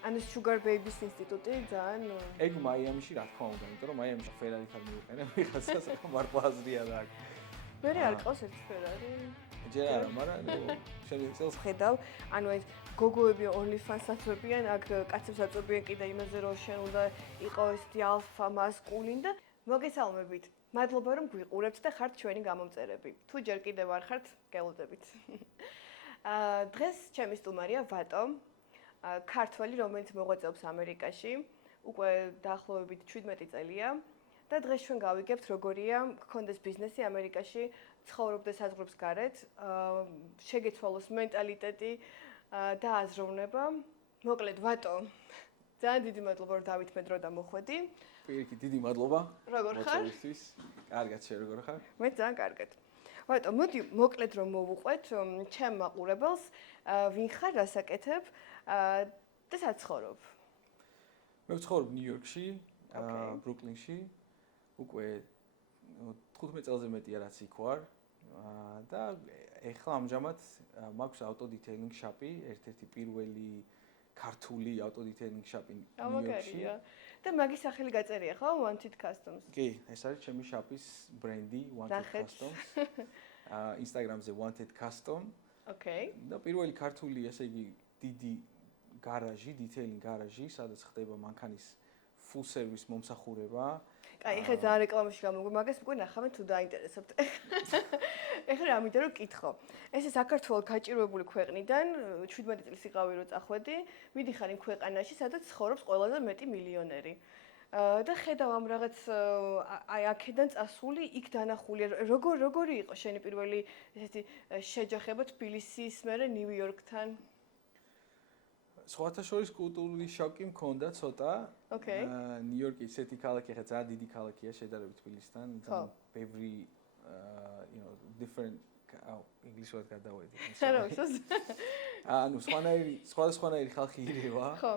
ანუ Sugar Babies ინსტიტუტი ძალიან ეგ მაიამიში რა თქმა უნდა, იმიტომ რომ მაიამიში Ferrari ხარ მივიყენე, ვიღაცას მარტო აზრია რა. მე არ ყავს ერთი Ferrari. ჯერ არა, მაგრამ შენ წელს ხედავ, ანუ ეს გოგოები OnlyFans აწვებიან, აქ კაცებს აწვებიან კიდე იმაზე, რომ შენ უნდა იყო ესეთი ალფა მასკულინი და მოგესალმებით. მადლობა რომ გვიყურებთ და ხართ ჩვენი გამომწერები. თუ ჯერ კიდევ არ ხართ, გელოდებით. დღეს ჩემი სტუმარია ვატო, ქართველი, რომელიც მოღვაწეობს ამერიკაში, უკვე დაახლოებით 17 წელია და დღეს ჩვენ გავიგებთ, როგორია გქონდეს ბიზნესი ამერიკაში, ცხოვრობდეს საზღვრებს გარეთ, შეგეცვალოს მენტალიტეტი და აზროვნება. მოკლედ, ვატო, ძალიან დიდი მადლობა, რომ დავითმე დრო და მოხვედი. პირიქით, დიდი მადლობა. როგორ ხარ? კარგად, შენ როგორ ხარ? მე ძალიან კარგად. ვატო, მოდი მოკლედ რომ მოვუყვეთ ჩემ მაყურებელს, ვინ ხარ, რასაკეთებ და სად ცხოვრობ? მე ვცხოვრობ ნიუ-იორკში, ბრუკლინში. უკვე 15 წელზე მეტია რაც იქ ვარ და ეხლა ამჟამად მაქვს auto detailing shop-ი, ერთ-ერთი პირველი ქართული auto detailing shop-ი ნიუ-იორკში. და მაგის სახელი გაწერია ხო? Wanted Customs. კი, ეს არის ჩემი shop-ის ბრენდი Wanted Customs. Instagram-ზე Wanted Custom. Okay. და პირველი ქართული, ესე იგი, დიდი გარაჟი, detailing გარაჟი, სადაც ხდება მანქანის full service მომსახურება. აი, ეხლა ძალიან რეკლამაში გამოგვა, მაგას უკვე ნახავენ თუ დაინტერესებთ. ეხლა ამიტომ რომ კითხო. ესე საქართველოს გაჭირვებული ქვეყნიდან 17 წლის იყავი რომ წახვედი, მიდიხარ იმ ქვეყანაში, სადაც ცხოვრობს ყველაზე მეტი მილიონერი. და ხედავ ამ რაღაც აი აქედან წასული, იქ დანახული. როგორი იყო შენი პირველი ესეთი შეჯახება თბილისის მერე ნიუ-იორკთან? სხვათა შორის კულტურული შოკი მქონდა ცოტა. Okay. ნიუ-იორკი ისეთი ქალაქია, ხა ძალიან დიდი ქალაქია შედარებით თბილისთან. ძალიან ბევრი different ინგლისურად გადავედი. ანუ სხვადასხვანაირი ხალხი ირევა. ხო.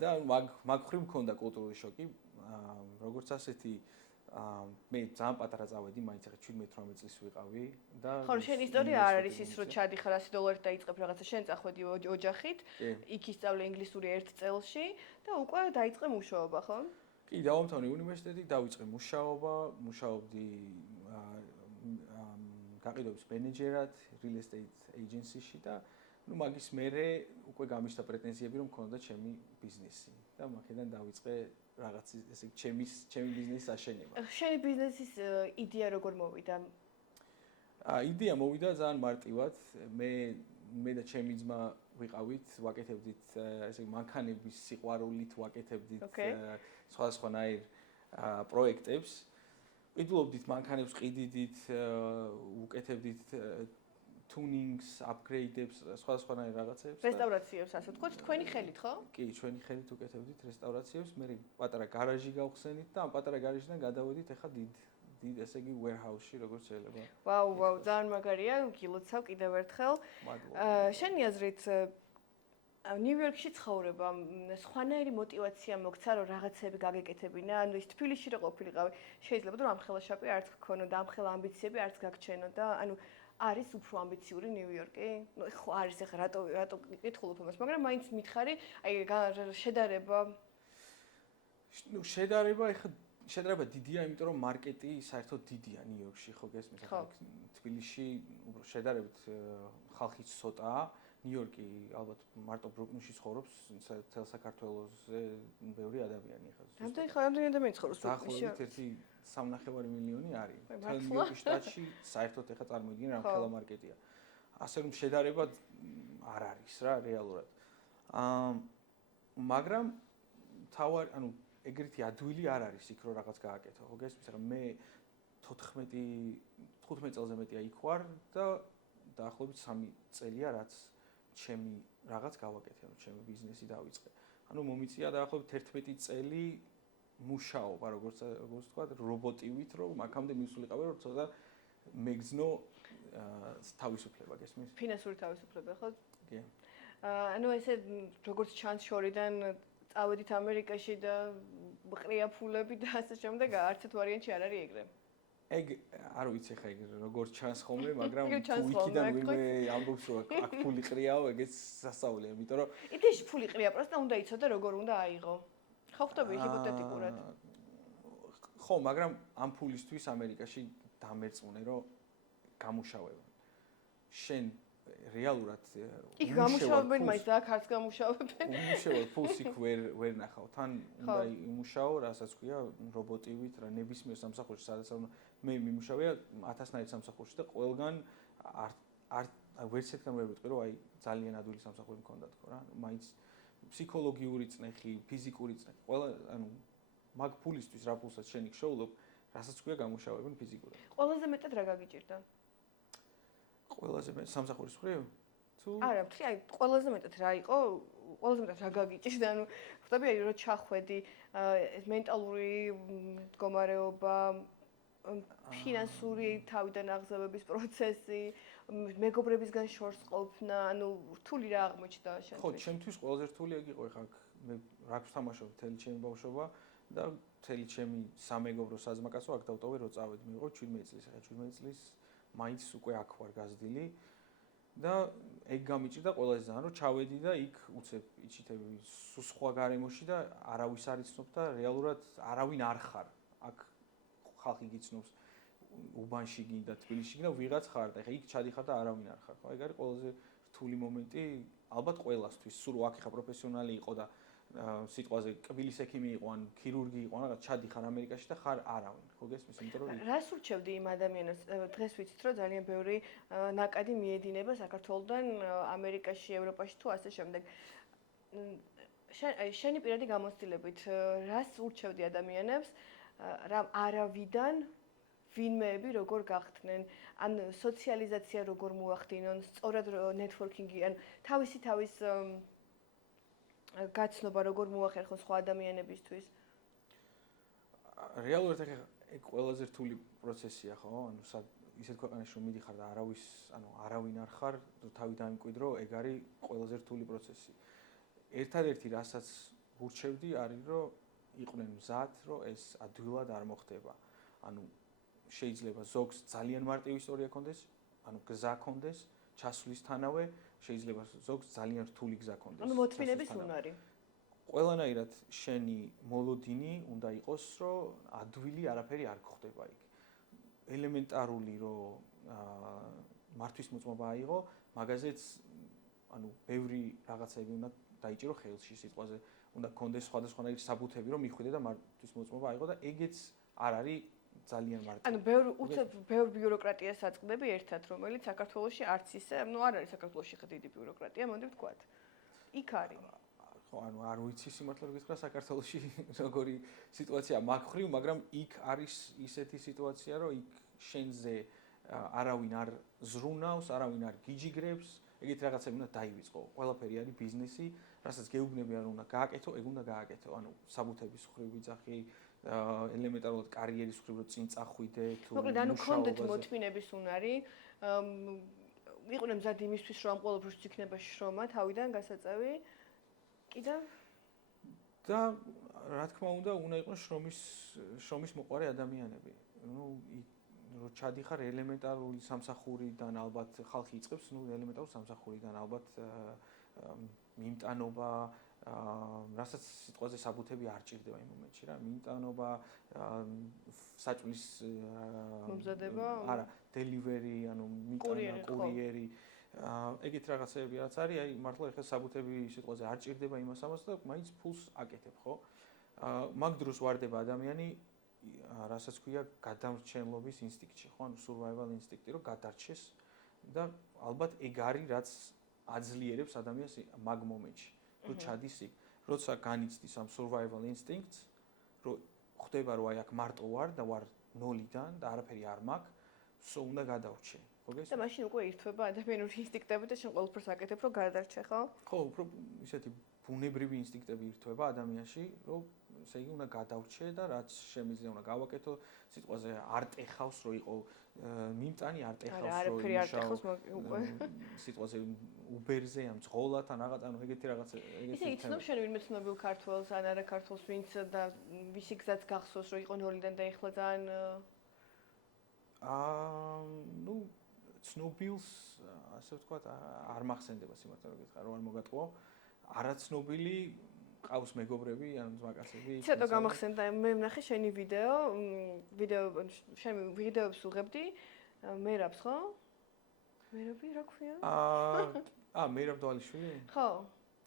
და მაგ ხრივ მქონდა კულტურული შოკი. როგორც ასეთი მე ძალიან პატარა წავედი, მაინც ახლა 17-18 წლის ვიყავი და ხო, შენი ისტორია არ არის ის, რომ ჩადიხარ $100 დაიწყებ რაღაცა, შენ წახვედი ოჯახით, იქ ისწავლე ინგლისური 1 წელში და უკვე დაიწყე მუშაობა, ხო? კი, დავამთავრე უნივერსიტეტი, დავიწყე მუშაობა, მუშაობდი გაყიდვების მენეჯერად real estate agency-ში და ნუ მაგის მერე უკვე გამიშთა პრეტენზიები რომ მქონდა ჩემი ბიზნესი და მაქედან დავიწყე რაღაც ესე ჩემი ბიზნესის აშენება. შენი ბიზნესის იდეა როგორ მოვიდა? იდეა მოვიდა ძალიან მარტივად. მე და ჩემი ძმა ვიყავით, ვაკეთებდით ესე მანქანების სიყვარულით, ვაკეთებდით სხვადასხვანაირ პროექტებს. ვიდლობდით მანქანებს, ყიდიდით, უკეთებდით tunings, upgrade-ებს, სხვადასხვანაირ რაღაცებს. რესტავრაციებს, ასე ვთქვათ, თქვენი ხელით, ხო? კი, ჩვენი ხელით უკეთებდით რესტავრაციებს, მე პატარა გარაჟი გავხსენით და ამ პატარა გარაჟიდან გადავედით ახლა დიდ ესე იგი warehouse-ში, როგორც შეიძლება. ვაუ, ძალიან მაგარია, გილოცავ კიდევ ერთხელ. შენი აზრით ნიუ-იორკში ცხოვრება, სხვანაირი мотиваცია მოგცა, რომ რაღაცები გაგეკეთებინა, ანუ ის თბილისში რო ყოფილიყავი, შეიძლება რომ ამხელა შაპი არც გქონოდა, ამხელა ამბიციები არც გაგჩენოდა, ანუ არის უფრო ამბიციური ნიუ-იორკი? ნუ ხო არის ახლა რატო კითხულობ ამას, მაგრამ მაინც მითხარი, აი შედარება. ნუ შედარება დიდია, იმიტომ რომ მარკეტი საერთოდ დიდია ნიუ-იორკში, ხო გესმის? თბილისში უფრო შედარებით ხალხი ცოტაა. ნიუ-იორკი ალბათ მარტო ბრუკლინში ცხოვრობს მთელ საქართველოზე ბევრი ადამიანი ახლა. რამდენი ადამიანი ცხოვრობს ბრუკლინში? დაახლოებით 1.5 მილიონი არის. მთელ ნიუ-იორკის შტატში საერთოდ ახლა წარმოიდგინე რამხელა მარკეტია. ასე რომ შედარება არ არის რა რეალურად. მაგრამ ანუ ეგრეთი ადვილი არ არის იქ რომ რაღაც გააკეთო. ხო გესმის? რა მე 15 წელზე მეტია იქ ვარ და დაახლოებით 3 წელია რაც ჩემი რაღაც გავაკეთე, ანუ ჩემი ბიზნესი დავიწყე. ანუ მომიწია დაახლოებით 11 წელი მუშაობა, როგორც თქვა, რობოტივით, რომ აქამდე მისულიყავი, რომ ცოტა მეგზნო თავისუფლება, გესმის? ფინანსური თავისუფლება, ხო? კი. ანუ ესე როგორც ჩანს შორიდან წავედით ამერიკაში და ყრია ფულები და ასე შემდეგ, არც ერთ ვარიანტში არ არის ეგრე. ეგ არ ვიცი ხა ეგ როგორ ჩანს ხოლმე, მაგრამ ეგ ჩანს თუ ხოლმე, იქიდან აქ ვინმე ამბობს რომ აქ ფული ყრიაო, ეგეც სასწაულია, იმიტომ რომ იდეაში ფული ყრია, პროსტა უნდა იცოდე როგორ უნდა აიღო. ხო ხტები ჰიპოთეტიკურად. ხო, მაგრამ ამ ფულისთვის ამერიკაში დამერწმუნე რომ გამუშავება. შენ რეალურად იქ გამუშავებენ, მაინც აქ არც გამუშავებენ. უმუშევრად ფულს იქ ვერ ნახავ. თან უნდა იმუშაო, რასაც ქვია, რობოტივით, რა ნებისმიერ სამსახურში, სადაც მე მიმუშავია 1000-ნაირ სამსახურში და ყველგან არ ვერც ერთგან ვერ ვიტყვი, რომ აი ძალიან ადვილი სამსახური მქონდა თქო რა. მაინც ფსიქოლოგიური წნეხი, ფიზიკური წნეხი, ყველა ანუ მაგ ფულისთვის რა ფულსაც შენ იქ შოულობ, რასაც ქვია გამუშავებენ ფიზიკურად. ყველაზე მეტად რა გაგიჭირდა? ყველაზე მეტ სამსახურის მხრივ? თუ არა, მთლი აი ყველაზე მეტად რა იყო? ყველაზე მეტად რა გაგიჭირდა? ანუ ხვდები აი რომ ჩახვედი, ეს მენტალური მდგომარეობა, ფინანსური თავიდან აღზევების პროცესი, მეგობრებისგან შორს ყოფნა, ანუ რთული რა აღმოჩნდა შენთვის? ხო, ჩემთვის ყველაზე რთული ეგ იყო, ეხლა მე რაგს ვთამაშობ მთელი ჩემი ბავშვობა და მთელი ჩემი სამეგობრო საზმაკაცო აქ დავტოვე რო წავედი, მიიღო 17 წლის, ეხლა 17 წლის მაინც უკვე აქ ვარ გაზრდილი და ეგ გამიჭირდა ყველაზე ძალიან რომ ჩავედი და იქ უცებ იჩიტები სხვა გარემოში და არავის არ იცნობ და რეალურად არავინ არ ხარ. აქ ხალხი გიცნობს უბანში გინდა, თბილისში გინდა, ვიღაც ხარ და ეხლა იქ ჩადიხარ და არავინ არ ხარ. ხო, ეგ არის ყველაზე რთული მომენტი ალბათ ყველასთვის. სულ აქ ეხლა პროფესიონალი იყო და სიტყვაზე კბილის ექიმი იყო ან ქირურგი იყო, რაღაც ჩადიხარ ამერიკაში და ხარ არავინ. ხო გესმის, იმიტომ რომ რას ურჩევდი იმ ადამიანებს? დღეს ვიცით, რომ ძალიან ბევრი ნაკადი მიედინება საქართველოსდან ამერიკაში, ევროპაში თუ ასე შემდეგ. შენი პირადი გამოცდილებით, რას ურჩევდი ადამიანებს? რა არავიდან ვინმეები როგორ გახდნენ, ან სოციალიზაცია როგორ მოახდინონ, სწორად ნეტვორკინგი, ან თავის გაცნობა როგორ მოახერხონ სხვა ადამიანებისთვის? რეალურად ეგ ყველაზე რთული პროცესია, ხო? ანუ ისეთ ქვეყანაში რომ მიდიხარ და არავინ არ ხარ, თავი დაიმკვიდრო, ეგ არის ყველაზე რთული პროცესი. ერთადერთი რასაც ურჩევდი არის რომ იყვნენ მზად, რომ ეს ადვილად არ მოხდება. ანუ შეიძლება ზოგს ძალიან მარტივი ისტორია ქონდეს, ანუ გზა ქონდეს, ჩასვლისთანავე, შეიძლება ზოგს ძალიან რთული გზა ქონდეს. ანუ მოთმინების უნარი. ყველანაირად შენი მოლოდინი უნდა იყოს, რომ ადვილი არაფერი არ გხდება იქ. ელემენტარული რომ მართვის მოწმობა აიღო, მაგაზეც ანუ ბევრი რაღაცები უნდა დაიჭირო ხელში სიტყვაზე. უნდა გქონდეს სხვადასხვანაირი საბუთები, რომ მიხვიდე და მართვის მოწმობა აიღო და ეგეც არ არის ძალიან მარტივი. ანუ ბევრ ბიუროკრატიას აწყდები ერთად, რომელიც საქართველოში არც ისე, ну არ არის საქართველოში ხა დიდი ბიუროკრატია, მოდი ვთქვათ. იქ არის. ხო, ანუ არ ვიცი სიმართლე რომ გითხრა საქართველოში როგორი სიტუაცია მაგ ხრივ, მაგრამ იქ არის ისეთი სიტუაცია, რომ იქ შენზე არავინ არ ზრუნავს, არავინ არ გიჯიგრებს, ეგეთი რაღაცები უნდა დაივიწყო. ყველაფერი არის ბიზნესი, რასაც გეუბნები არ უნდა გააკეთო, ეგ უნდა გააკეთო. ანუ საბუთების ხრივ ვიძახი, ელემენტარულად კარიერის ხრივ რომ წინ წახვიდე, თუ მოკლედ ანუ გქონდეთ მოთმინების უნარი, იყვნენ მზად იმისთვის, რომ ამ ყოველფერს იქნება შრომა, თავიდან გასაწევი. კიდევ და რა თქმა უნდა, უნდა იყოს შრომის მოყვარე ადამიანები. ნუ რო ჩადიხარ ელემენტარული სამსახურიდან ალბათ ხალხი იწყებს, ნუ ელემენტარულ სამსახურიდან ალბათ მიმტანობა, რასაც სიტყვაზე საბუთები არ ჭირდება იმ მომენტში რა, მიმტანობა, საჭმლის მომზადება, არა, delivery, ანუ მიმტანა კურიერი, ეგეთ რაღაცები რაც არის, აი მართლა ეხლა საბუთები სიტყვაზე არ ჭირდება იმას ამას და მაინც ფულს აკეთებ, ხო? მაგ დროს ვარდება ადამიანი, რასაც ქვია გადამრჩენლობის ინსტინქტი, ხო? ანუ survival ინსტინქტი, რომ გადარჩეს და ალბათ ეგ არის რაც აძლიერებს ადამიანს მაგ მომენტში. რო ჩადის იქ, როცა განიცდის ამ survival instincts, რომ ხვდება რომ აი აქ მარტო ვარ და ვარ ნოლიდან და არაფერი არ მაქვს, სულ უნდა გადავრჩე. ხო გესმის? და მაშინ უკვე ირთვება ადამიანური ინსტინქტები და შენ ყველაფერს აკეთებ, რომ გადარჩე, ხო? ხო, უფრო ისეთი ბუნებრივი ინსტინქტები ირთვება ადამიანში, რომ ესე იგი უნდა გადავრჩე და რაც შემიძლია უნდა გავაკეთო, სიტყვაზე არ ტეხავს, რომ იყო მიმტანი არ ტეხავს, რომ არაფერი არ ტეხავს უკვე. სიტყვაზე უბერზე ამ ძღოლად ან რაღაც, ანუ ეგეთი რაღაცა, ისე იცნობ შენ ვინმე ცნობილ ქართველს ან არა ქართველს, ვინც და ვისი გზაც გახსოვს, რომ იყო ნოლიდან და ეხლა ძალიან ნუ ცნობილს ასე ვთქვათ არ მახსენდება სიმართლე რომ გითხრა რომ არ მოგატყუო. არაცნობილი ყავს მეგობრები ან ძმაკაცები. ცოტა გამახსენდა მე ვნახე შენი შენი ვიდეოებს უღებდი მერაბს ხო? მერაბი რა ქვია? მერაბ დვალიშვილი? ხო.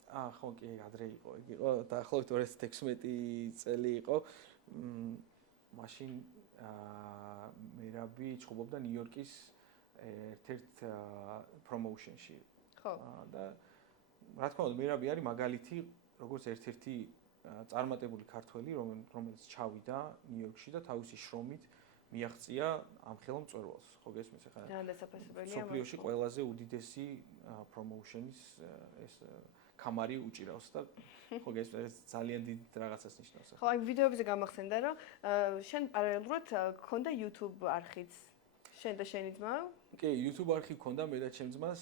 ხო კი ადრე იყო. იგი იყო დაახლოებით 2016 წელი იყო. მაშინ მერაბი ჩხუბობდა ნიუ-იორკის ერთ-ერთ პრომოუშენში. ხო. და რა თქმა უნდა მერაბი არის მაგალითი როგორც ერთ-ერთი წარმატებული ქართველი რომელიც ჩავიდა ნიუ-იორკში და თავისი შრომით მიაღწია ამ ხელმწვერვალს. ხო გესმის ახლა? დანასაფასებელია. სოფლიოში ყველაზე უდიდესი პრომოუშენის ეს კამარი უჭირავს და ხო გესმის ძალიან დიდ რაღაცას ნიშნავს. ხო, აი ვიდეოებზე გამახსენდა რომ შენ პარალელურად გქონდა YouTube არხიც. შენ და შენი ძმა? კი, YouTube არხი გქონდა მე და ჩემ ძმას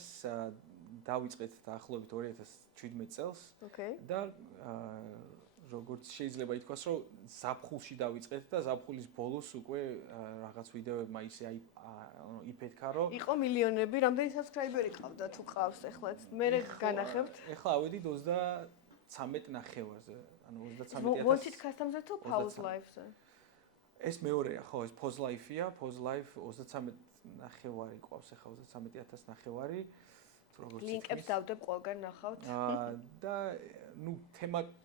დავიწყეთ დაახლოებით 2017 წელს. ოკეი. და როგორც შეიძლება ითქვას, რომ ზაფხულში დავიწყეთ და ზაფხულის ბოლოს უკვე რაღაც ვიდეოებმა ისე იფეთქა, რომ იყო მილიონები, რამდენი subscriber-ი ყავდა თუ ყავს ეხლაც? მე განახებთ. ეხლა ავედით 33 ნახევარზე, ანუ 33,000. Wanted Customs-ზე თუ Pause Live-ზე? ეს მეორეა, ხო, ეს Pause Live-ია, Pause Live 33 ნახევარი ყავს, ეხლა 33,000 ნახევარი. ლინკებს დავდებ ყველგან ნახავთ. და ნუ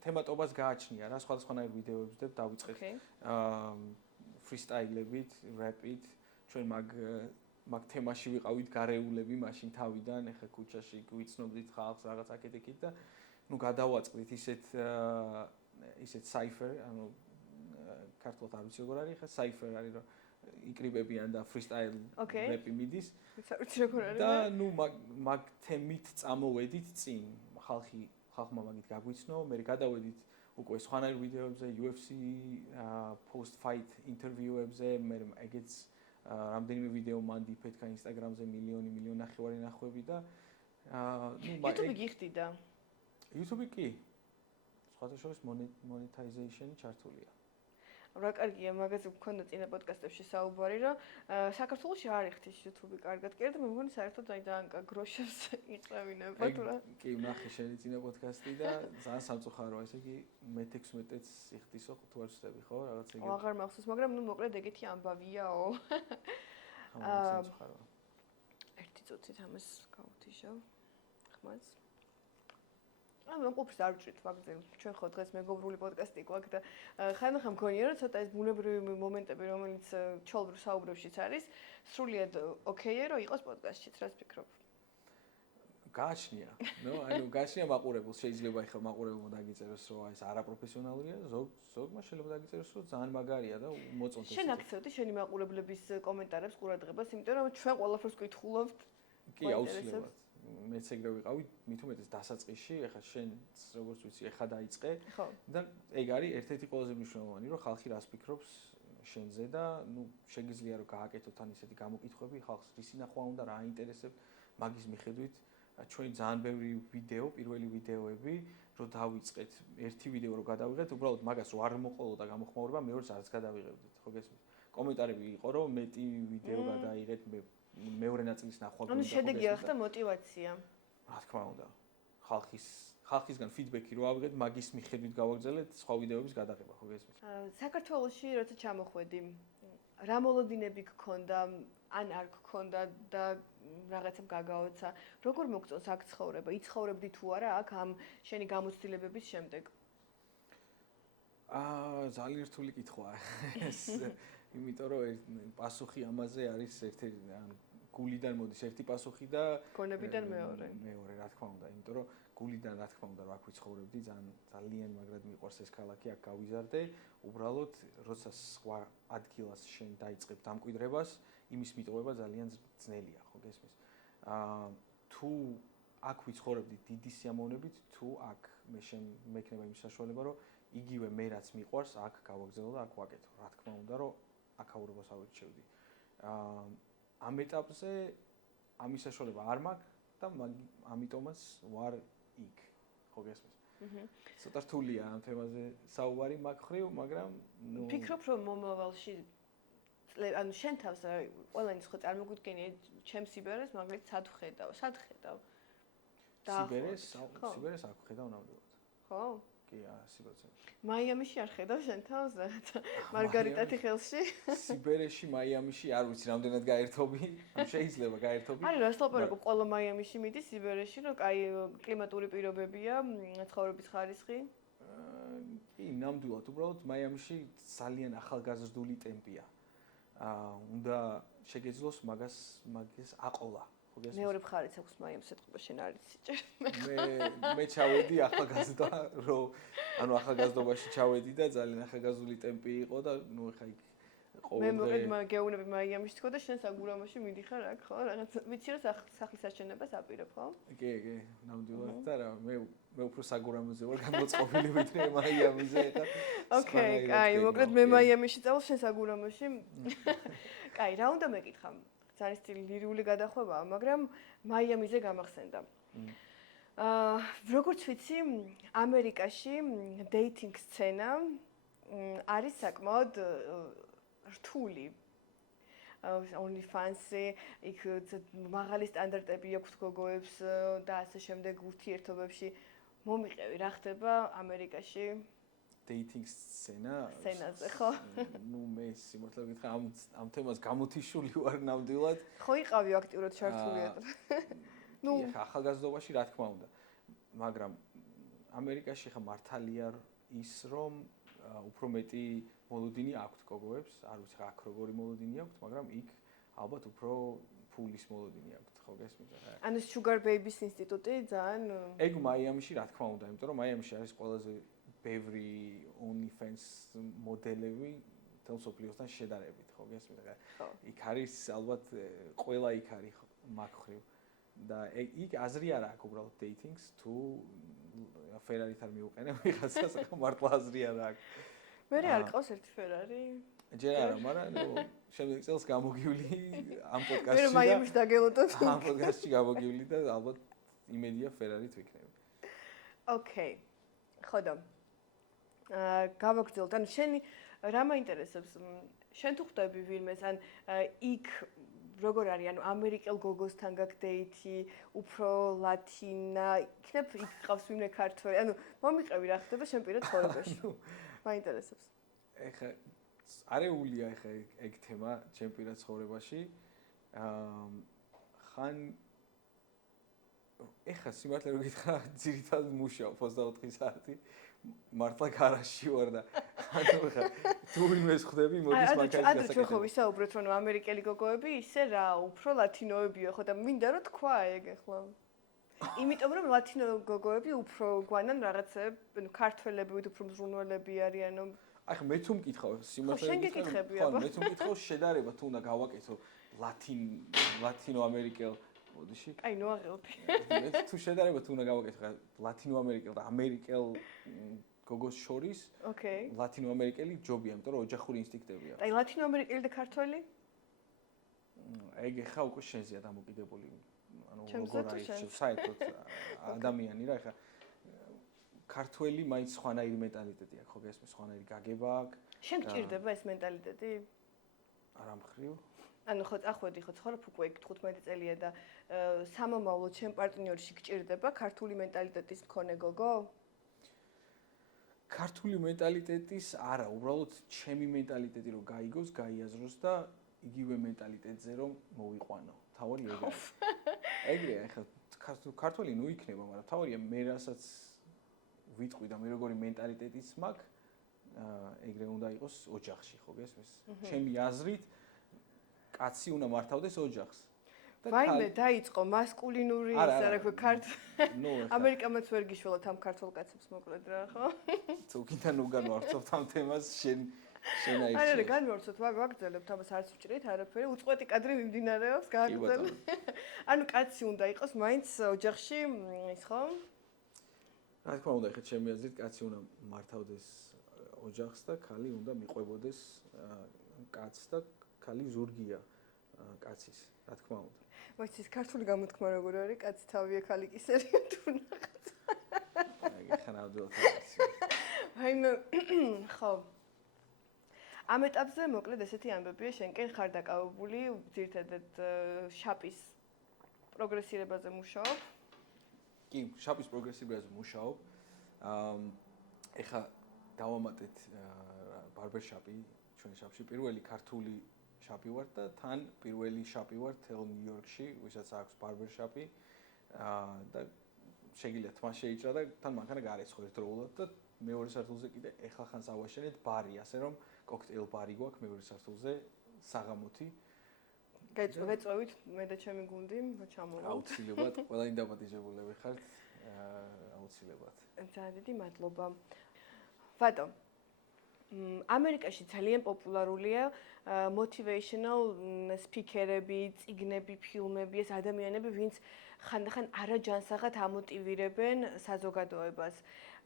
თემატობას გააჩნია რა, სხვადასხვანაირ ვიდეოებს და დავიწყეთ. ფრისტაილებით, рэპით, ჩვენ მაგ თემაში ვიყავით გარეულები მაშინ თავიდან, ეხა ქუჩაში გვიცნობდით ხალხს რაღაც აკეთეთ და ნუ გადავაწყდით ისეთ საიფერ, ანუ ქართულად არ ვიცი როგორ არის, ხა საიფერ არის რომ იკრიბებიან და ფრისტაილ рэპი მიდის. ვიცი როგორ არის. და ნუ მაგ თემით წამოვედით წინ. ხალხმა მაგით გაგვიცნო, მე გადავედით უკვე სხვანაირ ვიდეოებზე, UFC post fight ინტერვიუებზე, მე ეგეც რამდენიმე ვიდეო მანდ იფეთქა Instagram-ზე მილიონი ნახევარი ნახვები და YouTube გიხდიდა. YouTube კი. სხვათა შორის monetization ჩართულია. რა კარგია, მაგაზე გქონდა წინა პოდკასტებში საუბარი, რომ საქართველოში არ იხდის YouTube კარგად. კი და მე მგონი საერთოდ აი და გროშებს იყრევინება თუ რა. კი, ვნახე შენი წინა პოდკასტი და ძალიან სამწუხაროა, ესე იგი მე-16-ს იხდისო, თუ არ ვცდები, ხო, რაღაც ეგეთი. აღარ მახსოვს, მაგრამ ნუ მოკლედ ეგეთი ამბავიაო. სამწუხაროა. ერთი წუთით ამას გავუთიშავ. ხმას. მე ყოფს არ ვჭრით მაგაზე. ჩვენ ხო დღეს მეგობრული პოდკასტი გვაქვს და ხანდახან მგონია რომ ცოტა ეს ბუნებრივი მომენტები რომელიც ჩაუბრალ საუბრებშიც არის, სრულიად ოკეია რომ იყოს პოდკასტშიც, რას ფიქრობ? გააჩნია. ანუ გააჩნია მაყურებელს, შეიძლება ეხლა მაყურებელმა დაგიწეროს რომ ეს არაპროფესიონალურია, ზოგმა შეიძლება დაგიწეროს რომ ძალიან მაგარია და მოწონდეს. შენ აქცევდი შენი მაყურებლების კომენტარებს, ყურადღებას, იმიტომ რომ ჩვენ ყველაფერს გითხულობთ. კი, აუცილებლად. მეც ეგრე ვიყავი, მით უმეტეს დასაწყისში, ეხლა შენ როგორც ვიცი, ეხლა დაიწყე და ეგ არის ერთ-ერთი ყველაზე მნიშვნელოვანი, რომ ხალხი რას ფიქრობს შენზე და ნუ შეგიძლია რომ გააკეთოთ ან ისეთი გამოკითხვები, ხალხს რისი ნახვა უნდა, რა აინტერესებს, მაგის მიხედვით ჩვენი ძალიან ბევრი ვიდეო, პირველი ვიდეოები, რომ დავიწყეთ, ერთი ვიდეო რომ გადავიღეთ, უბრალოდ მაგას რო არ მოყოლოდა გამოხმაურება, მეორეს არც გადავიღებდით, ხო გესმის? კომენტარები იყო, რომ მეტი ვიდეო გადაიღეთ, მეორე ნაწილის ნახვა გქონდა. ანუ შედეგი ახლა мотиваცია. რა თქმა უნდა. ხალხისგან ფიდბექი რო ავიღეთ, მაგის მიხედვით გავაგრძელეთ სხვა ვიდეოების გადაღება, ხო გესმის? საქართველოში როცა ჩამოხვედი, რა მოლოდინები გქონდა, ან არ გქონდა და რაღაცამ გაგაოცა, როგორ მოგწონს აქ ცხოვრება? იცხოვრებდი თუ არა აქ ამ შენი გამოცდილებების შემდეგ? ძალიან რთული კითხვაა ეს, იმიტომ რომ პასუხი ამაზე არის ერთ-ერთი გულიდან მოდის ერთი პასუხი და გონებიდან მეორე. მეორე, რა თქმა უნდა, იმიტომ რომ გულიდან რა თქმა უნდა, აქ ვიცხოვრებდი, ძალიან მაგრად მიყვარს ეს ქალაქი, აქ გავიზარდე, უბრალოდ როცა სხვა ადგილას შენ დაიწყებ დამკვიდრებას, იმის მიტოვება ძალიან ძნელია, ხო გესმის? თუ აქ ვიცხოვრებდი დიდი სიამოვნებით, თუ აქ მექნება იმის საშუალება, რომ იგივე მე რაც მიყვარს, აქ გავაგზავნო და აქ ვაკეთო. რა თქმა უნდა, რომ აქაურობას ავირჩევდი. ამ ეტაპზე ამის საშუალება არ მაქვს და ამიტომაც ვარ იქ, ხო გესმის? ცოტა რთულია ამ თემაზე საუბარი მაგ ხრივ, მაგრამ ფიქრობ რომ მომავალში ანუ შენ თავს ყველანი ხო წარმოგვიდგენია ჩემს სიბერეს მაგალითად სად ხედავ? სად ხედავ? სიბერეს აქ ხედავ ნამდვილად. ხო? კი, 100%. მაიამიში არ ხედავ შენ თავს რაღაცა მარგარიტათი ხელში? სიბერეში, მაიამიში არ ვიცი რამდენად გაერთობი, ან შეიძლება გაერთობი. არის რას ლაპარაკობ, ყველა მაიამიში მიდის სიბერეში, რომ კაი კლიმატური პირობებია, ცხოვრების ხარისხი? კი, ნამდვილად, უბრალოდ მაიამიში ძალიან ახალგაზრდული ტემპია. უნდა შეგეძლოს მაგას აყოლა. მეორე მხარიც აქვს მაიამს ეთყობა შენ არის სიჭერ. მე ჩავედი ახალგაზრდა, რომ ანუ ახალგაზრდობაში ჩავედი და ძალიან ახალგაზრდული ტემპი იყო და ნუ ეხა იქ მე მოგეთ გეუნები მაიამში თქო და შენ საგურამოში მიდიხარ აქ ხო? რაღაც ვიცი რომ სახლის აჩენებას აპირებ ხო? კი, ნამდვილად და რა მე უფრო საგურამოზე ვარ გამოწყობილი ვიდრე მაიამიზე ეხა. ოკეი, კაი, მოკლედ მე მაიამიში წავალ შენ საგურამოში. კაი, რა უნდა მეკითხა? ძალიან სტილი ლირიული გადახვევაა, მაგრამ მაიამიზე გამახსენდა. როგორც ვიცი, ამერიკაში დეითინგ სცენა არის საკმაოდ რთული. OnlyFans-ი, იქ მაღალი სტანდარტები აქვს გოგოებს და ასე შემდეგ ურთიერთობებში. მომიყევი, რა ხდება ამერიკაში? დეითინგ სცენა? სცენაზე, ხო? ნუ მე სიმართლე გითხრა ამ თემას გამოთიშული ვარ ნამდვილად. ხო იყავი აქტიურად ჩართული ადრე. ნუ ხა ახალგაზრდობაში რა თქმა უნდა. მაგრამ ამერიკაში ხა მართალია ის რომ უფრო მეტი მოლოდინი აქვთ გოგოებს, არ ვიცი ხა აქ როგორი მოლოდინი აქვთ, მაგრამ იქ ალბათ უფრო ფულის მოლოდინი აქვთ, ხო გესმით რა? ანუ Sugar Babies ინსტიტუტი ძალიან ეგ მაიამიში რა თქმა უნდა, იმიტომ რომ მაიამიში არის ყველაზე ბევრი OnlyFans მოდელები თელსოფლიოსთან შედარებით, ხო გესმით რა? იქ არის ალბათ ყველა იქ არის მაგხრივ და იქ აზრი არ აქვს უბრალოდ dating-ს თუ Ferrari-თ არ მიუყენე ვიღაცას, ახლა მართლა აზრი არ აქვს. მე არ ყავს ერთი Ferrari. ჯერ არა, მაგრამ ნუ შემდეგ წელს გამოგივლი ამ პოდკასტში. მე მაიამიში დაგელოდოთ. ამ პოდკასტში გამოგივლი და ალბათ იმედია Ferrari-თ ვიქნები. ოკეი. ხოდა. გავაგრძელოთ. ანუ შენი რა მაინტერესებს? შენ თუ ხვდები ვინმეს, ან იქ როგორ არის, ანუ ამერიკელ გოგოსთან გაქვს დეითი, უფრო ლათინა, იქნებ იქ ყავს ვინმე ქართველი. ანუ მომიყევი რა ხდება შენ პირად ცხოვრებაში. მაინტერესებს. ეხა არეულია ეხა ეგ თემა ჩემ პირად ცხოვრებაში. ხან ეხა სიმართლე რო გითხრა, ძირითადად მუშაობ 24 საათი. მართლა გარაჟში ვარ და ანუ ხა თუ ვინმეს ხვდები მოდის მაგას გასაკეთებლად. ანუ ჩვენ ხო ვისაუბრეთ რომ ამერიკელი გოგოები ისე რა, უფრო ლათინოებია ხო და მინდა რომ თქვა ეგ ახლა. იმიტომ რომ ლათინო გოგოები უფრო გვანან რაღაცეებ, ანუ ქართველები უფრო მზრუნველები არიანო. აი ხა მე თუ მკითხავ სიმართლე ხო მე თუ მკითხავ შედარება თუ უნდა გავაკეთო ლათინო ამერიკელ მოდიში. აი ნუ აღელფი. მე თუ შედარება თუ უნდა გავაკეთო ხა ლათინო ამერიკელ და ამერიკელ გოგოს შორის. ოკეი. ლათინო ამერიკელი ჯობია, იმიტომ რომ ოჯახური ინსტინქტები აქვს. აი ლათინო ამერიკელი და ქართველი? ეგ ხა უკვე შენზეა დამოკიდებული. ანუ როგორ არის საერთოდ ადამიანი რა ხა ქართველი მაინც სხვანაირი მენტალიტეტი აქვს, ხო გესმის, სხვანაირი გაგება აქვს. შენ გჭირდება ეს მენტალიტეტი? არა მხრივ. ანუ ხო წახვედი ხო ცხოვრობ უკვე 15 წელია და სამომავლოდ ჩემ პარტნიორში გჭირდება ქართული მენტალიტეტის მქონე გოგო? ქართული მენტალიტეტის არა, უბრალოდ ჩემი მენტალიტეტი რომ გაიგოს, გაიაზროს და იგივე მენტალიტეტზე რომ მოვიყვანო. თავარი ეგრეა. ეგრეა, ეხლა ქართველი ნუ იქნება, მაგრამ თავარია მე რასაც ვიტყვი და მე როგორი მენტალიტეტიც მაქვს, ეგრე უნდა იყოს ოჯახში, ხო გესმის? ჩემი აზრით კაცი უნდა მართავდეს ოჯახს. ვაიმე დაიწყო მასკულინური ის რა ქვია ნუ ამერიკამაც ვერ გიშველოთ ამ ქართულ კაცებს მოკლედ რა ხო? თუ კიდე ნუ განვარცობთ ამ თემას შენ აი არა განვარცობთ ვაგრძელებთ ამას არც ვჭრით არაფერი უწყვეტი კადრი მიმდინარეობს გააგრძელებ. ანუ კაცი უნდა იყოს მაინც ოჯახში ის ხო? რა თქმა უნდა ეხლა ჩემი აზრით კაცი უნდა მართავდეს ოჯახს და ქალი უნდა მიყვებოდეს კაცს და ქალი ზურგია კაცის რა თქმა უნდა. მოიცის ქართული გამოთქმა როგორ არის კაცი თავია ქალი კისერია თუ რაღაც. აი ხანავდოთ არის. აიმე ხო. ამ ეტაპზე მოკლედ ესეთი ამბებია, შენკენ ხარ დაკავებული ძირითადად შაპის პროგრესირებაზე მუშაობ. კი, შაპის პროგრესირებაზე მუშაობ. ეხლა დავამატეთ ბარბერშაპი ჩვენ შაპში. პირველი ქართული შაპი ვარ და თან პირველი შაპი ვარ თელ ნიუ-იორკში, ვისაც აქვს ბარბერშაპი. და შეგიძლიათ თმა შეიჭრა და თან მანქანა გაარეცხო ერთდროულად და მეორე სართულზე კიდე ეხლა ხან ავაშენეთ ბარი, ასე რომ კოქტეილ ბარი გვაქვს მეორე სართულზე საღამოთი. გეწვევით მე და ჩემი გუნდი ჩამოვალთ. აუცილებლად, ყველანი დაპატიჟებულები ხართ. აუცილებლად. ძალიან დიდი მადლობა. ვატო, ამერიკაში ძალიან პოპულარულია motivational speaker-ები, წიგნები, ფილმები, ეს ადამიანები, ვინც ხანდახან არაჯანსაღად ამოტივირებენ საზოგადოებას.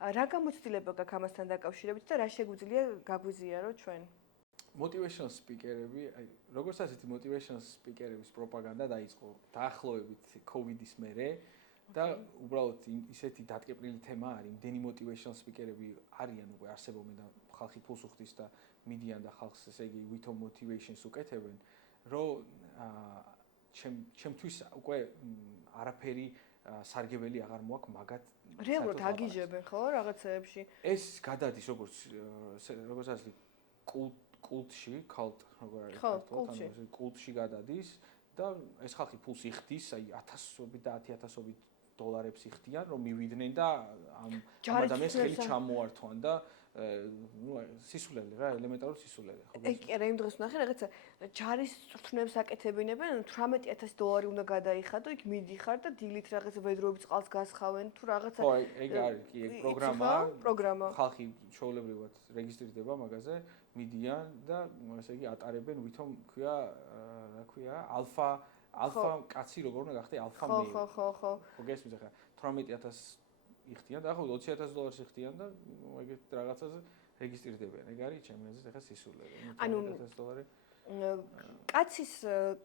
რა გამოცდილება გაქვს ამასთან დაკავშირებით და რა შეგვიძლია გაგვიზიაროთ ჩვენ? motivational speaker-ები, აი, როგორც ასეთი motivational speaker-ების პროპაგანდა დაიწყო დაახლოებით COVID-ის მერე და უბრალოდ ისეთი დატკეპრილი თემა არის, იმდენი motivational speaker-ები არიან უკვე არსებობენ და ხალხი ფულს უხდის და მიდიან და ხალხს ესე იგი ვითომ motivation-ს უკეთებენ, რომ ჩემთვის უკვე არაფერი სარგებელი აღარ მოაქვს მაგათ რეალურად აგიჟებენ ხო რაღაცეებში? ეს გადადის როგორც ასეთი კულტში, cult როგორ არის ქართულად, კულტში გადადის და ეს ხალხი ფულს იხდის, აი 1000-ობით და 10000-ობით დოლარებს იხდიან, რომ მივიდნენ და ამ ადამიანს ხელი ჩამოართვან და ნუ სისულელე რა, ელემენტარული სისულელე, ხო? კი, რა იმ დღეს ვნახე რაღაცა ჯარის წვრთნებს აკეთებინებენ, $18,000 უნდა გადაიხადო, იქ მიდიხარ და დილით რაღაცა ვედროებით წყალს გასხავენ თუ რაღაცა. ხო, ეგ არის, კი, ეგ პროგრამა. ხალხი ჩვეულებრივად რეგისტრირდება მაგაზე, მიდიან და ესე იგი ატარებენ ვითომ ქვია, რა ქვია, ალფა კაცი როგორ უნდა გახდე ალფა მეილ. ხო. ხო, გესმის ახლა 18000 იხდიან და ახლა $20,000 იხდიან და ეგეთ რაღაცაზე რეგისტრირდებიან. ეგ არის ჩემი აზრით ახლა სისულელე. ანუ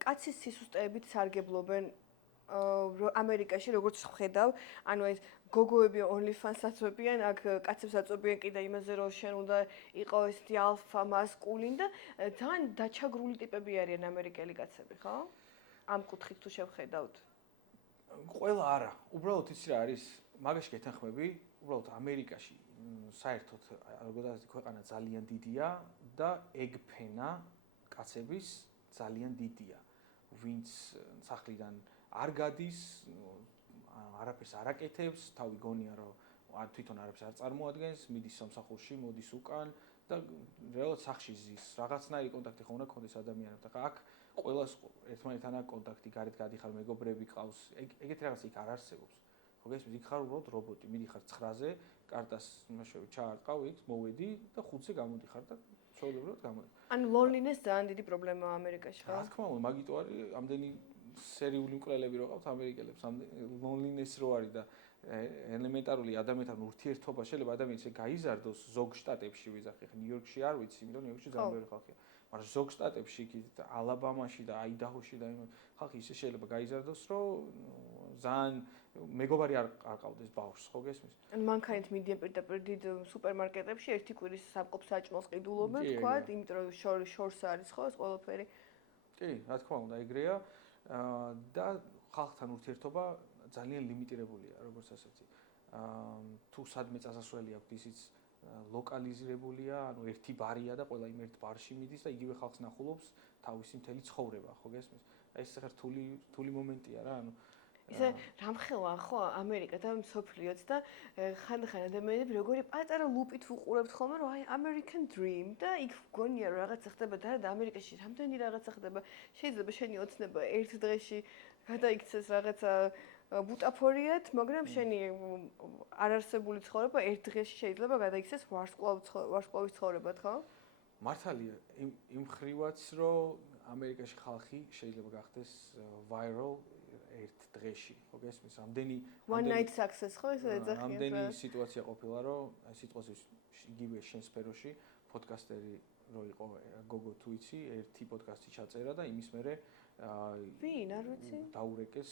კაცის სისუსტეებით სარგებლობენ ამერიკაში როგორც ხედავ, ანუ ეს გოგოები OnlyFans აწვევიან, აქ კაცებს აწვევიან კიდე იმაზე, რომ შენ უნდა იყო ესეთი ალფა მასკულინ და ძალიან დაჩაგრული ტიპები არიან ამერიკელი კაცები, ხო? ამ კუთხით თუ შევხედავთ. ყველა არა. უბრალოდ იცი რა არის? მაგაში გეთანხმები, უბრალოდ ამერიკაში საერთოდ როგორც ასეთი ქვეყანა ძალიან დიდია და ეგფენა კაცების ძალიან დიდია. ვინც სახლიდან არ გადის, არაფერს არ აკეთებს, თავი გონია რომ თვითონ არაფერს არ წარმოადგენს, მიდის სამსახურში, მოდის უკან და რეალურად სახლში ზის. რაღაცნაირი კონტაქტი ხომ უნდა გქონდეს ადამიანებთან. ხა აქ ყველას ერთმანეთთან აქვს კონტაქტი, გარეთ გადიხარ, მეგობრები ყავს. ეგეთი რაღაც იქ არ არსებობს. ხო გესმის, იქ ხარ უბრალოდ რობოტი, მიდიხარ 9-ზე, კარტას იმაშოვე ჩაარტყავ იქ, მოვედი და 5-ზე გამოდიხარ და ჩვეულებრივად გამოდი. ანუ loneliness ძალიან დიდი პრობლემაა ამერიკაში, ხო? რა თქმა უნდა, მაგიტო არის ამდენი სერიული მკვლელები რო ყავთ ამერიკელებს, loneliness რო არის და ელემენტარული ადამიანთან ურთიერთობა შეიძლება ადამიანი ისე გაიზარდოს ზოგ შტატებში ვიზახი, ხა ნიუ-იორკში არ ვიცი, იმიტომ ნიუ-იორკში ძალიან ბევრი ხალხია. მაგრამ ზოგ შტატებში კი ალაბამაში და აიდაჰოში და იმ ხალხი ისე შეიძლება გაიზარდოს, რომ ძალიან მეგობარი არ ყავდეს ბავშვს, ხო გესმის? ანუ მანქანით მიდიან პირდაპირ დიდ სუპერმარკეტებში, ერთი კვირის სამყოფ საჭმელს ყიდულობენ, თქვა, იმიტომ რომ შორს არის ხო ეს ყველაფერი. კი, რა თქმა უნდა, ეგრეა და ხალხთან ურთიერთობა ძალიან ლიმიტირებულია, როგორც ასეთი. თუ სადმე წასასვლელი აქვს, ისიც ლოკალიზირებულია, ანუ ერთი ბარია და ყველა იმ ერთ ბარში მიდის და იგივე ხალხს ნახულობს თავისი მთელი ცხოვრება, ხო გესმის? აი ეს ახლა რთული მომენტია რა, ანუ ისე რამხელა ხო ამერიკა და მსოფლიოც და ხანდახან ადამიანები როგორი პატარა ლუპით უყურებთ ხოლმე რომ აი American Dream და იქ გონია რომ რაღაცა ხდება და ამერიკაში რამდენი რაღაცა ხდება შეიძლება შენი ოცნება ერთ დღეში გადაიქცეს რაღაცა ბუტაფორიად მაგრამ შენი არარსებული ცხოვრება ერთ დღეში შეიძლება გადაიქცეს ვარსკვლავის ცხოვრებად ხო? მართალია იმ ხრივაც რომ ამერიკაში ხალხი შეიძლება გახდეს viral ერთ დღეში, ხო გესმის? ამდენი one night success ხო ესე ეძახიან. ამდენი სიტუაცია ყოფილა, რომ აი სიტყვაზე იგივე შენ სფეროში პოდკასტერი რო იყო გოგო თუ იცი, ერთი პოდკასტი ჩაწერა და იმის მერე ვინ არ ვიცი? დაურეკეს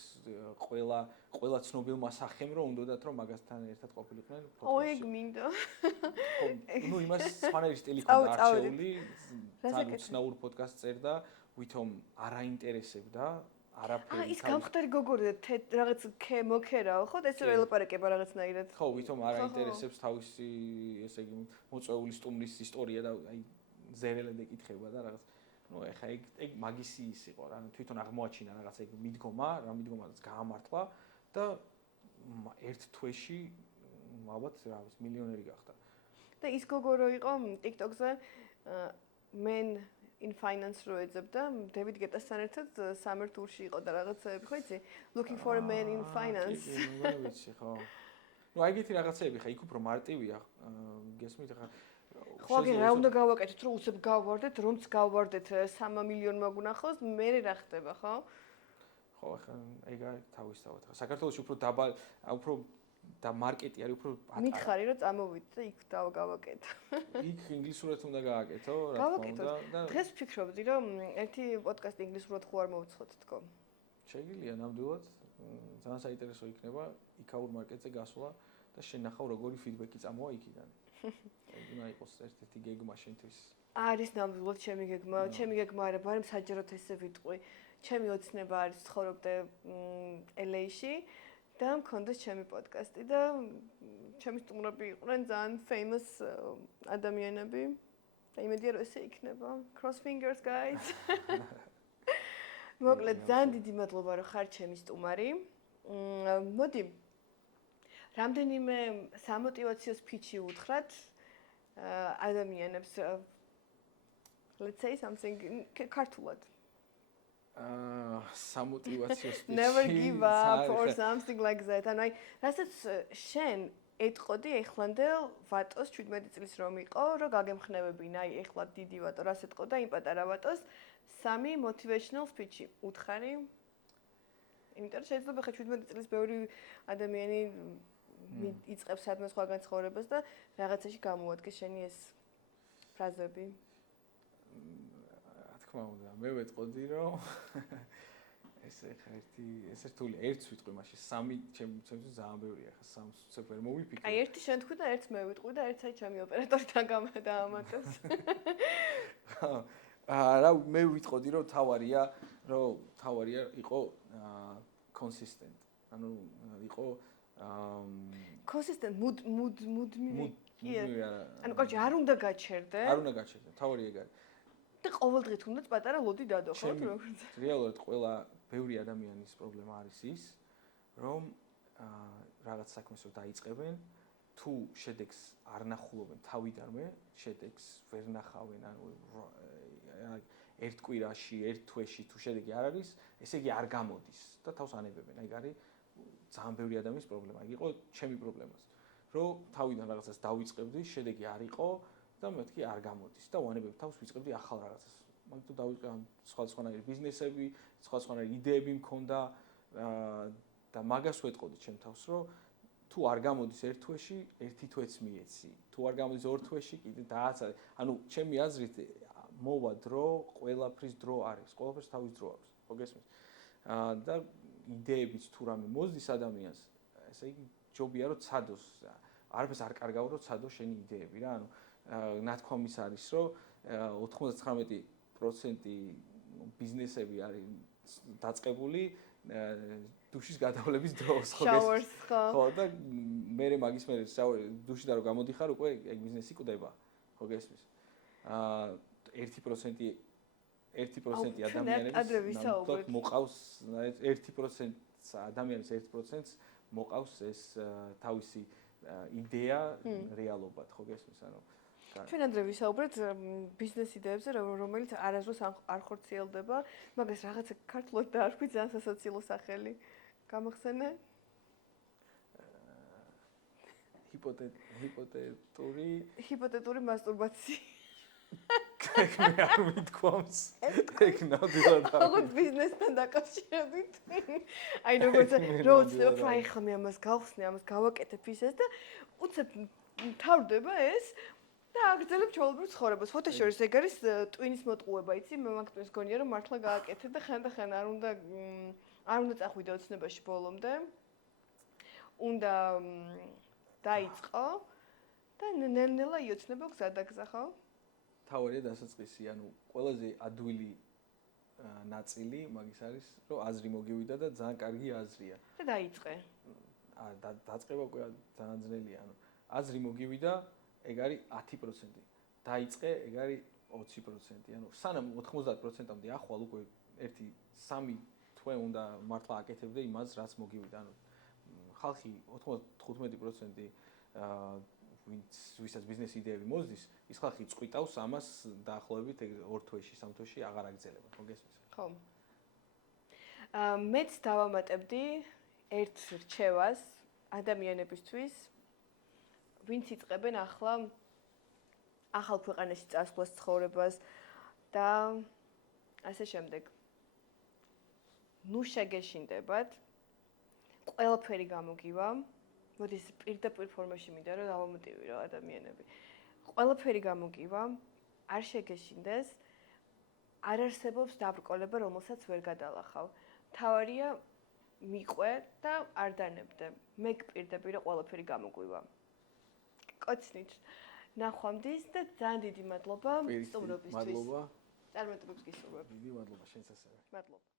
ყველა ცნობილმა სახემ რომ უნდათ რომ მაგასთან ერთად ყოფილიყვნენ ოი მინდა. ნუ იმას სხვანაირი სტილი ქონდა არჩეული, ძალიან უცნაურ პოდკასტს წერდა, ვითომ არ აინტერესებდა არაფერი. ის გამხდარი გოგორი და რაღაც მოკერაო, ხო? ეს რა ელაპარაკება რაღაცნაირად. ხო, ვითომ არ აინტერესებს თავისი, ესე იგი, მოწვეული სტუმრის ისტორია და აი ზერელად ეკითხება და რაღაც. ნუ ეხა ეგ მაგისი ის იყო რა, თვითონ აღმოაჩინა რაღაც ეგ მიდგომა, რა მიდგომაც გაამართლა და ერთ თვეში ალბათ რა ვიცი მილიონერი გახდა. და ის გოგო რო იყო TikTok-ზე men in finance რო ეძებდა, დევიდ გეტასთან ერთად summer tour-ში იყო და რაღაცები, ხო იცი? Looking for a man in finance. კი, ვიცი, ხო. ნუ აიგეთი რაღაცები ხა იქ უფრო მარტივია, გესმით ხა ხო, აგერ რა უნდა გავაკეთოთ, რომ უცებ გავვარდეთ, რომც გავვარდეთ 3 მილიონმა გუნახოს, მე რა ხდება, ხო? ხო, ხა ეგა თავისთავად. ხა საქართველოში უფრო დაბალ, უფრო და მარკეტი არის უფრო პატარა. მითხარი რომ წამოვიდეთ და იქ გავაკეთო. იქ ინგლისურად უნდა გააკეთო, რა თქმა უნდა და დღეს ვფიქრობდი რომ ერთი პოდკასტი ინგლისურად ხო არ მოვიწყოთ თქო. შეგიძლია ნამდვილად, ძალიან საინტერესო იქნება იქაურ მარკეტზე გასვლა და შენახავ როგორი ფიდბექი წამოვა იქიდან. ეგ უნდა იყოს ერთ-ერთი გეგმა შენთვის. არის ნამდვილად ჩემი გეგმა, ჩემი გეგმა არა, ბარემ საჯაროდ ესე ვიტყვი. ჩემი ოცნება არის ცხოვრობდე LA-ში და მქონდეს ჩემი პოდკასტი და ჩემი სტუმრები იყვნენ ძალიან famous ადამიანები. და იმედია რომ ესე იქნება. Cross fingers guys. მოკლედ ძალიან დიდი მადლობა რომ ხარ ჩემი სტუმარი. მოდი რამდენიმე სამოტივაციო სპიჩი უთხრათ ადამიანებს let's say something ქართულად. სამოტივაციო სპიჩი. Never give up or something like that. ანუ აი, რასაც შენ ეთყოდი ეხლანდელ ვატოს 17 წლის რომ იყო, რომ გაგემხნევებინა, აი ეხლა დიდი ვატო რას ეთყოდა იმ პატარა ვატოს 3 motivational speech-ი უთხარი. იმიტომ რომ შეიძლება ხა 17 წლის ბევრი ადამიანი იწყებს სადმე სხვაგან ცხოვრებას და რაღაცაში გამოადგეს შენი ეს ფრაზები. რა თქმა უნდა, მე ვეთყოდი რომ ესე ხა ეს რთული ერთს ვიტყვი მაშინ 3 ჩემთვის ძალიან ბევრია ხა 3-ს უცებ ვერ მოვიფიქრე. აი ერთი შენ თქვი და ერთს მე ვიტყვი და ერთს აი ჩემი ოპერატორთან დაამატოს. რა მე ვიტყოდი რომ თავარია იყო consistent. ანუ იყო consistent mood ანუ კაჭი არ უნდა გაჩერდე. არ უნდა გაჩერდე, თავარი ეგ არის. და ყოველდღე თუნდაც პატარა ლოდი დადო, ხო თუ როგორ? რეალურად ყველა ბევრი ადამიანის პრობლემა არის ის, რომ რაღაც საქმეს რომ დაიწყებენ, თუ შედეგს არ ნახულობენ თავიდანვე, შედეგს ვერ ნახავენ, ანუ ერთ კვირაში, ერთ თვეში თუ შედეგი არ არის, ესე იგი არ გამოდის და თავს ანებებენ. ეგ არის ძალიან ბევრი ადამიანის პრობლემა. ეგ იყო ჩემი პრობლემაც. რომ თავიდან რაღაცას დავიწყებდი, შედეგი არ იყო და მეთქი არ გამოდის და ვანებებ თავს ვიწყებდი ახალ რაღაცას. მაგით თუ დავიწყე სხვადასხვანაირი ბიზნესები, სხვადასხვანაირი იდეები მქონდა და მაგას ვეთყოდი ჩემ თავს, რომ თუ არ გამოდის ერთ თვეში, ერთი თვეც მიეცი. თუ არ გამოდის ორ თვეში, კიდე დააცალე. ანუ ჩემი აზრით მოვა დრო, ყველაფრის დრო არის. ყველაფერს თავის დრო აქვს. ხო გესმის? და იდეებიც თუ რამე მოზდის ადამიანს, ესე იგი ჯობია რომ ცადოს. არაფერს არ კარგავ რომ ცადოს შენი იდეები რა. ანუ ნათქვამის არის რომ 99% ბიზნესები არის დაწყებული დუშის გადავლების დროს, ხო შაუერს, ხო და მე მაგის მერე დუშიდან რომ გამოდიხარ უკვე ეგ ბიზნესი კვდება, ხო გესმის? 1% ადამიანების მოყავს 1% ადამიანის 1%-ს მოყავს ეს თავისი იდეა რეალობად, ხო გესმის? ანუ ჩვენ ანდრე ვისაუბრეთ ბიზნეს იდეებზე, რომელიც არასდროს არ ხორციელდება, მაგას რაღაცა ქართულად დაარქვი ძალიან სასაცილო სახელი. გამახსენე? ჰიპოთეტური მასტურბაცია. ეგ მე არ მithქვამს. ეგ ნამდვილად არ. როგორც ბიზნესთან დაკავშირებით. აი როგორც როუცლებ რა ეხლა მე ამას გავხსნე, ამას გავაკეთებ ისეს და უცებ თავდება ეს და აგრძელებ ჩვეულებრივ ცხოვრებას. ფოთაშორის ეგ არის ტვინის მოტყუება, იცი? მე მაგ ტვინს გონია რომ მართლა გააკეთე და ხან არ უნდა წახვიდე ოცნებაში ბოლომდე. უნდა დაიწყო და ნელ-ნელა იოცნება გზადაგზა, ხო? თავარია დასაწყისი, ანუ ყველაზე ადვილი ნაწილი მაგის არის, რომ აზრი მოგივიდა და ძალიან კარგი აზრია. და დაიწყე. დაწყება უკვე ძალიან ძნელია, ანუ აზრი მოგივიდა, ეგ არის 10%. დაიწყე, ეგ არის 20%. ანუ სანამ 90%-მდე ახვალ უკვე 1-3 თვე უნდა მართლა აკეთებდე იმას, რაც მოგივიდა. ანუ ხალხი 95% ვისაც ბიზნეს იდეები მოსდის, ის ხალხი წყვიტავს ამას დაახლოებით 2 თვეში, 3 თვეში აღარ აგრძელება, ხო გესმის? ხო. მეც დავამატებდი ერთ რჩევას ადამიანებისთვის, ვინც იწყებენ ახალ ქვეყანაში წასვლას, ცხოვრებას და ასე შემდეგ. ნუ შეგეშინდებათ, ყველაფერი გამოგივა. მოდი პირდაპირ ფორმაში მინდა რომ დავამოტივირო ადამიანები. ყველაფერი გამოგივა, არ შეგეშინდეს. არ არსებობს დაბრკოლება, რომელსაც ვერ გადალახავ. თავარია მიყვე და არ დანებდე. მე გპირდები რომ ყველაფერი გამოგვივა. კოცნით. ნახვამდის და ძალიან დიდი მადლობა სტუმრობისთვის. მადლობა. წარმატებებს გისურვებ. დიდი მადლობა შენც ასევე. მადლობა.